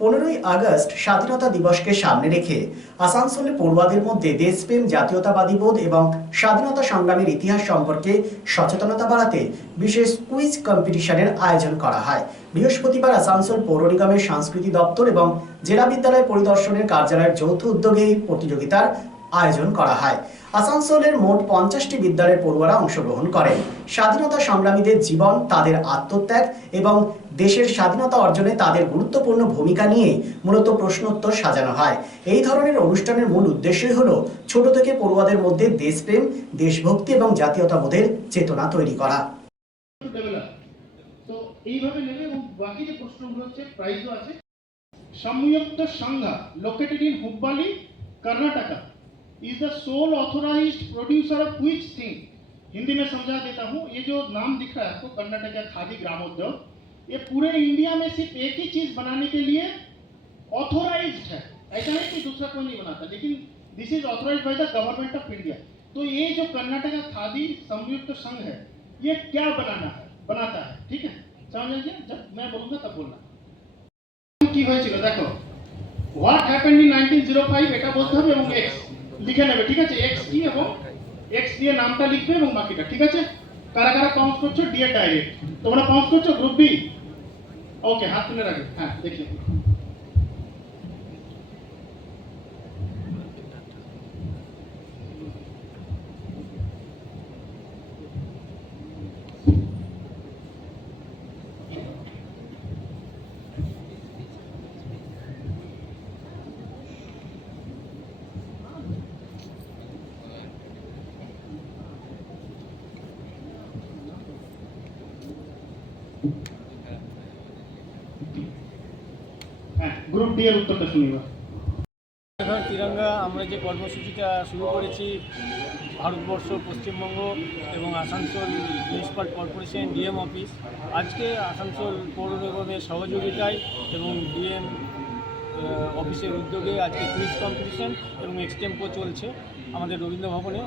15ই August স্বাধীনতা দিবসকে সামনে রেখে আসানসোলে পড়ুয়াদের মধ্যে দেশপ্রেম, জাতীয়তাবাদী বোধ এবং স্বাধীনতা সংগ্রামের ইতিহাস সম্পর্কে সচেতনতা বাড়াতে বিশেষ কুইজ কম্পিটিশনের আয়োজন করা হয়। বৃহস্পতিবার আসানসোল পৌর নিগমের সংস্কৃতি দপ্তর এবং জেলা বিদ্যালয় পরিদর্শনের কার্যালয়ের যৌথ উদ্যোগে এই প্রতিযোগিতার আয়োজন করা হয়। আসানসোলের মোট 50টি বিদ্যালয়ের পড়ুয়ারা অংশগ্রহণ করেন। স্বাধীনতা সংগ্রামীদের জীবন, তাদের আত্মত্যাগ এবং দেশের স্বাধীনতা অর্জনে তাদের গুরুত্বপূর্ণ ভূমিকা নিয়ে মূলত প্রশ্নোত্তর সাজানো হয়। এই ধরনের অনুষ্ঠানের মূল উদ্দেশ্যই হলো ছোট থেকে পড়ুয়াদের মধ্যে দেশপ্রেম, দেশভক্তি এবং জাতীয়তাবোধের চেতনা তৈরি করা। তো এইভাবে নেবে এবং বাকি যে প্রশ্নগুলো হচ্ছে প্রাইজও আছে। संयुक्त संघ located in Hubballi, Karnataka is the sole authorized producer of which thing? Hindi में समझा देता हूँ। ये जो नाम दिख रहा है आपको, कर्नाटका खादी ग्रामोद्योग, ये पूरे इंडिया में सिर्फ एक ही चीज बनाने के लिए ऑथोराइज्ड है। ऐसा नहीं कि दूसरा कोई नहीं बनाता, लेकिन this is authorised by the government of India. तो ये जो कर्नाटका खादी संयुक्त संघ है, ये क्या बनाता है, ठीक है? समझ लीजिए, जब मैं बोलूंगा तब बोलना। কি হয়েছিল দেখো, হোয়াট হ্যাপেন্ড ইন 1905 এটা বলতে হবে এবং এক্স লিখে নেবে, ঠিক আছে? এক্স কি এবং এক্স দিয়ে নামটা লিখবে এবং বাকিটা, ঠিক আছে? কারা কারা পাউন্স করছো ডিয়ার ডাইরেক্ট? তোমরা পাউন্স করছো গ্রুপ বি? ওকে, হাত তুলে রাখো। হ্যাঁ, দেখি। গ্রুপ ডি এর উত্তরটা শুনিবা। এখন তিরঙ্গা আমরা যে কর্মসূচিটা শুরু করেছি, ভারতবর্ষ, পশ্চিমবঙ্গ এবং Asansol municipal corporation DM office, আজকে আসানসোল পৌর নিগমের সহযোগিতায় এবং ডিএম অফিসের উদ্যোগে আজকে কুইজ কম্পিটিশন এবং এক্সটেম্পো চলছে আমাদের রবীন্দ্র ভবনে।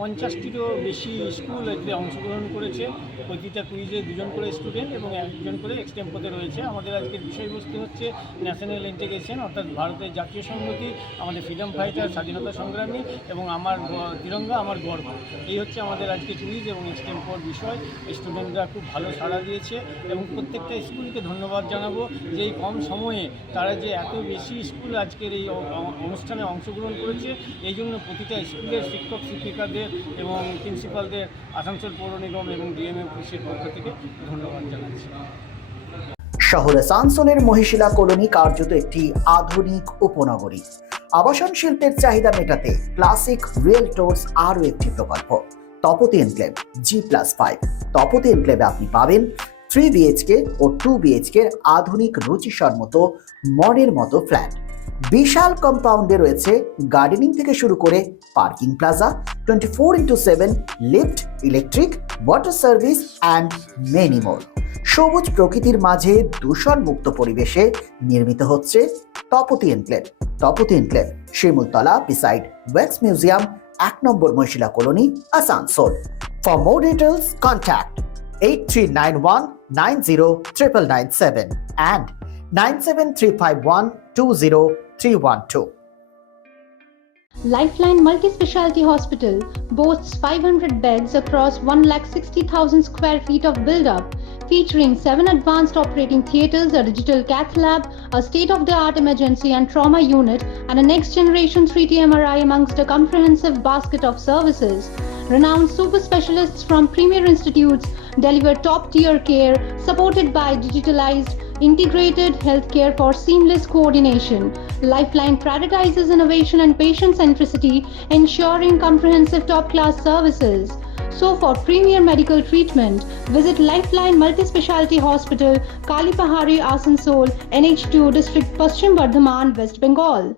50টিরও বেশি স্কুল এতে অংশগ্রহণ করেছে। প্রতিটা কুইজে 2জন করে স্টুডেন্ট এবং 1জন করে এক্সটেম্পোতে রয়েছে। আমাদের আজকের বিষয়বস্তু হচ্ছে ন্যাশনাল ইন্টিগ্রেশন, অর্থাৎ ভারতের জাতীয় সংহতি, আমাদের ফ্রিডম ফাইটার, স্বাধীনতা সংগ্রামী এবং আমার তিরঙ্গা আমার গর্ব। এই হচ্ছে আমাদের আজকে কুইজ এবং এক্সটেম্পোর বিষয়। স্টুডেন্টরা খুব ভালো সাড়া দিয়েছে এবং প্রত্যেকটা স্কুলকে ধন্যবাদ জানাবো যে এই কম সময়ে তারা যে এত বেশি স্কুল আজকের এই অনুষ্ঠানে অংশগ্রহণ করেছে। এই জন্য প্রতিটা স্কুলের শিক্ষক শিক্ষিকাদের এবং প্রিন্সিপালদের আসানসোল পৌর নিগম এবং ডিএমএ অফিসের পক্ষ থেকে ধন্যবাদ জানাচ্ছি। শহর আসানসোলের মহিশিলা কলোনি কার্যত একটি আধুনিক উপনগরী। আবাসন শিল্পের চাহিদা মেটাতে ক্লাসিক রিয়েলটরস আরও একটি প্রকল্প, তপতি এনক্লেভ G+5। তপতি এনক্লেভে আপনি পাবেন 3 BHK ও 2 BHK আধুনিক রুচিসম্মত মডের মতো ফ্ল্যাট। বিশাল কম্পাউন্ডে রয়েছে গার্ডেনিং থেকে শুরু করে parking plaza, 24x7 lift, electric, water service and many more. সবুজ প্রকৃতির মাঝে দূষণমুক্ত পরিবেশে নির্মিত হচ্ছে Tapati enclave. Tapati enclave, Shimultala, beside wax museum, 1 number Mahishila colony, Asansol. For more details contact 8391909997 and 9735120 Lifeline Multi-Specialty Hospital boasts 500 beds across 160,000 square feet of build-up, featuring 7 advanced operating theatres, a digital cath lab, a state-of-the-art emergency and trauma unit, and a next-generation 3D MRI amongst a comprehensive basket of services. Renowned super specialists from premier institutes deliver top-tier care, supported by digitalized, integrated healthcare for seamless coordination. Lifeline prioritizes innovation and patient centricity, ensuring comprehensive top-class services. So for premier medical treatment, visit Lifeline Multi-Specialty Hospital, Kalipahari, Asansol, NH2 District, Paschim Bardhaman, West Bengal.